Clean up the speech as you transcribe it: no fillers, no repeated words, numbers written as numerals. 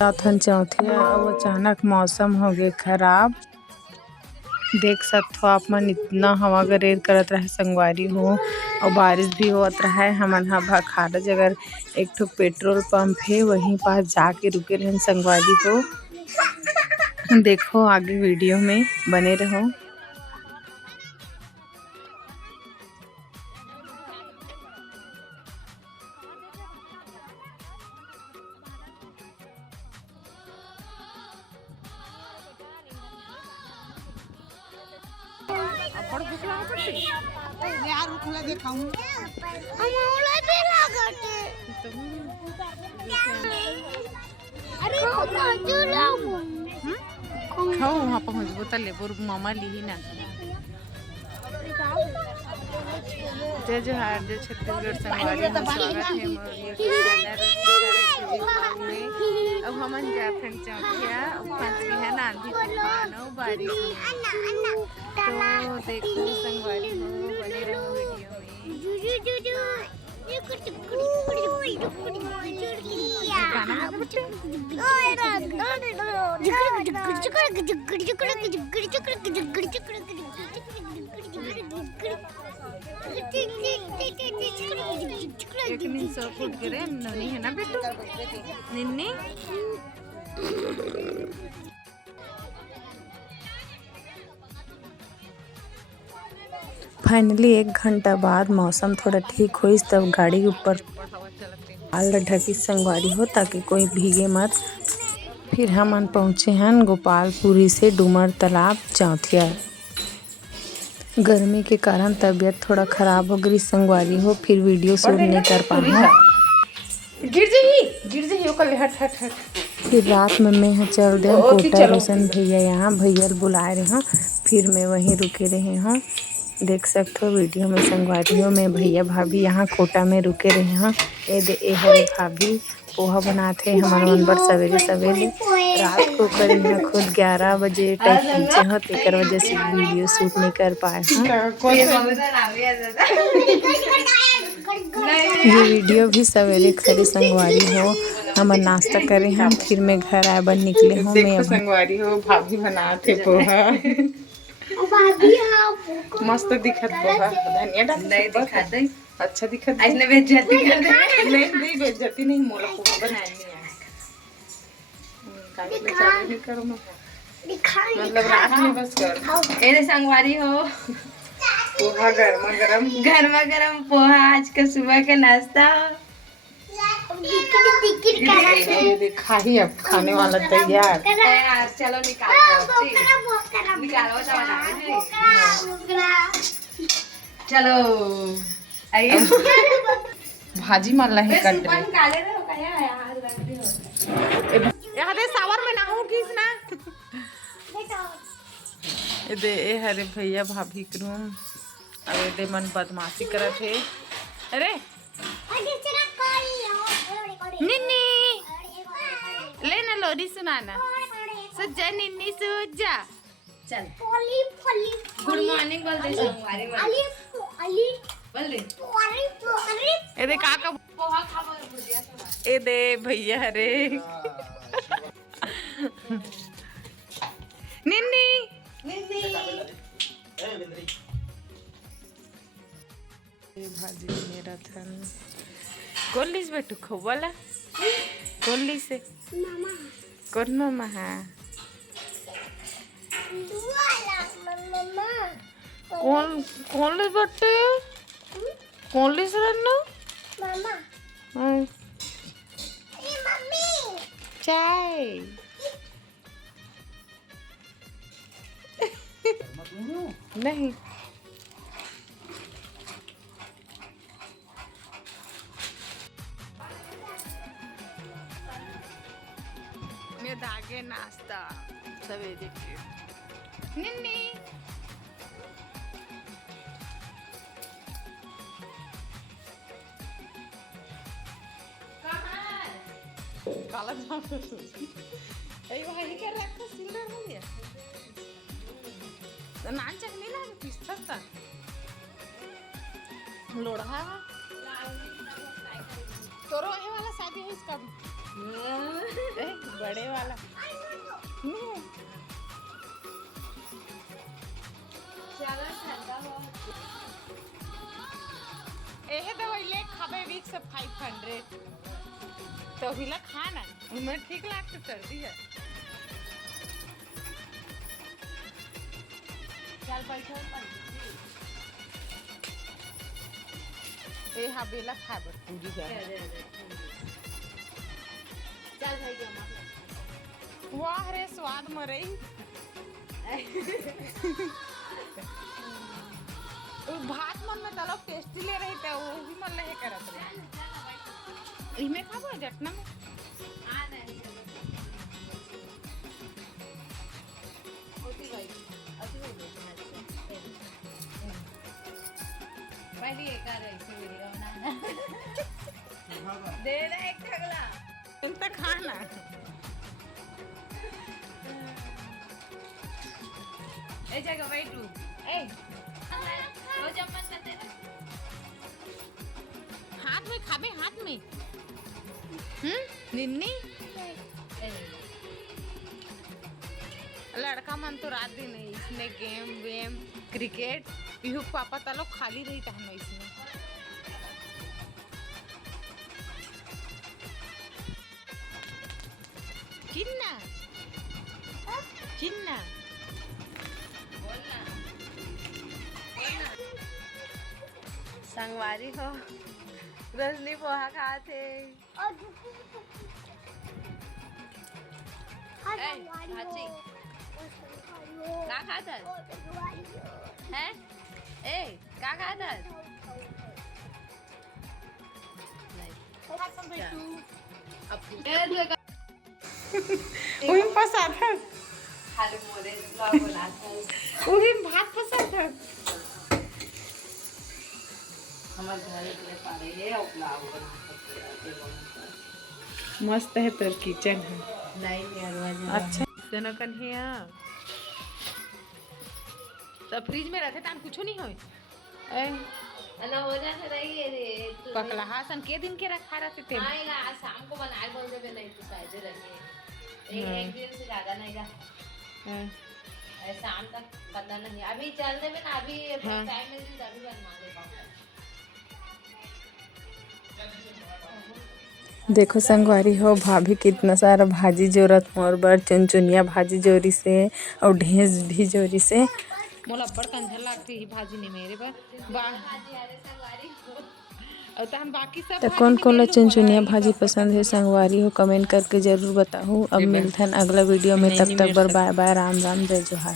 रातन चौथिया अब अचानक मौसम हो गए खराब। देख सकते हो आप मन इतना हवा गरेर करत रहे संगवारी हो और बारिश भी होत रहा है। हमन हा भाखाड़ा जगह एक ठो पेट्रोल पंप है वहीं पास जाके रुके रहे संगवारी हो। देखो आगे वीडियो में बने रहो। खाओ वहाँ पहुँचबो त लेबो मामा ली ना। जय जोहार, जय छत्तीसगढ़ संगवारी हो, स्वागत है मोर यूट्यूब चैनल में। अब हमन जाथन चौथिया फंसली है आंधी तूफान और बारिश में। तो देखो संगवारी हो, बने रहो वीडियो एक नींद सो फुट गिरे ननी है ना बेटू निन्नी। फाइनली 1 घंटा बाद मौसम थोड़ा ठीक हुई तब गाड़ी ऊपर आल ढकी संगवारी हो ताकि कोई भीगे मत। फिर हम पहुँचे हैं गोपालपुरी से डूमर तालाब चौथिया। गर्मी के कारण तबीयत थोड़ा खराब हो गई संगवारी हो, फिर वीडियो शूट नहीं कर पाऊँ। गिर जाइए ओकर हट हट हट। फिर रात में मैं चल दे कोटा रोशन भैया यहाँ भैया बुलाए रहे हैं, फिर मैं वहीं रुके रहे हूँ। देख सकते हो वीडियो में संगवारी हो मैं भैया भाभी यहाँ कोटा में रुके रहे हैं। ए हरे भाभी पोहा बनाते हैं हमारे मन पर सवेरे सवेरे रात को करी है खुद 11 बजे टाइप पहुँचे हो तेकर वजह से वीडियो शूट नहीं कर पाए हैं। ये वीडियो भी सवेरे खरी संगवारी हो हम नाश्ता करे हैं, फिर मैं घर आए बन निकले हूँ। मैं संगवारी हो भाभी बनाते पोहा मस्त दिखत पोहा धनिया डाल अच्छा दिखत ऐसने बेइज्जती कर दे। नहीं बेइज्जती नहीं मोला पोहा बनानी है काहे ले चालू नहीं करो मतलब रात में बस कर ए संगवारी हो पोहा गरमा गरम पोहा आज का सुबह का नाश्ता। खाही अब खाने वाला तैयार। चलो चलो भाजी मारला है कट रे सावर में ना हो किस ना दे ए हरे भैया भाभी के रूम अब दे मन बदमाशी करत है। अरे निन्नी ले ना लोरी सुनाना सज जा निन्नी सज जा चल गुड मॉर्निंग बोल दे संगवारी बोल दे ए दे काका पोहा खा ए दे भैया हरे निन्नी भाजी मेरा था कोल्ली से बेटू खोवाला कोल्ली से कौन मामा है कौन ले बट्टे कौन ले सरन्नो मामा चाय नहीं धागे नाश्ता सवेरे निन्नी काला वही कर रखा सिल्वर हो गया नान चटनी ला पिस्ता लोढ़ा तोरो ये वाला शादी है इसका बड़े वाला दवाई खाबे वीक से 500 तो हिला खाना उनमें ठीक लगते सर्दी है। चल पैसा ए हाँ बेला खाबे पूरी है। चल भाई वाह रे स्वाद मरई भात मन में तलब टेस्टी ले रही थे वो भी मन ले करत रहे इमे खाबो जटना में आ नहीं होती भाई अभी हो गई पहले एक कर रही थी वीडियो बनाना दे दे एक ठगला इनता खाना ए जगह वेट रू ए वो चम्मच से तेरा हाथ में खाबे हाथ में निन्नी लड़का मन तो रात दिन इसने गेम वेम क्रिकेट इहु पापा तलो खाली रही था हम इसमें चिन्ना चिन्ना संगवारी हो रजनी पोहा खाते का खाता है ए का खाता वही पसंद है खाली मोरे बोला था वही भात पसंद है हमारे घर के पारे है और पुलाव बना मस्त है तो किचन है नहीं यार अच्छा जना कन्हैया तो फ्रिज में रखे तान कुछ नहीं होई ए अला हो जाते रही रे पकला हासन के दिन के रखा रहते थे आएगा आज शाम को बनाए बोल दे नहीं तो शायद रखिए एक दिन से ज्यादा नहीं का शाम तक पता नहीं अभी चलने में ना अभी टाइम में दिन अभी बनवा दे पाऊंगा। देखो संगवारी हो भाभी कितना सारा भाजी जोरत मोर बर चुनचुनिया भाजी जोरी से और ढेंस भी जोरी से मोला अब्बड़ कंझल लागती ही भाजी नहीं मेरे पर तो कौन कौन ला चुनचुनिया भाजी पसंद है संगवारी हो कमेंट करके जरूर बताओ। अब मिलते हैं अगला वीडियो में तब तक बाय बाय राम राम जय जोहार।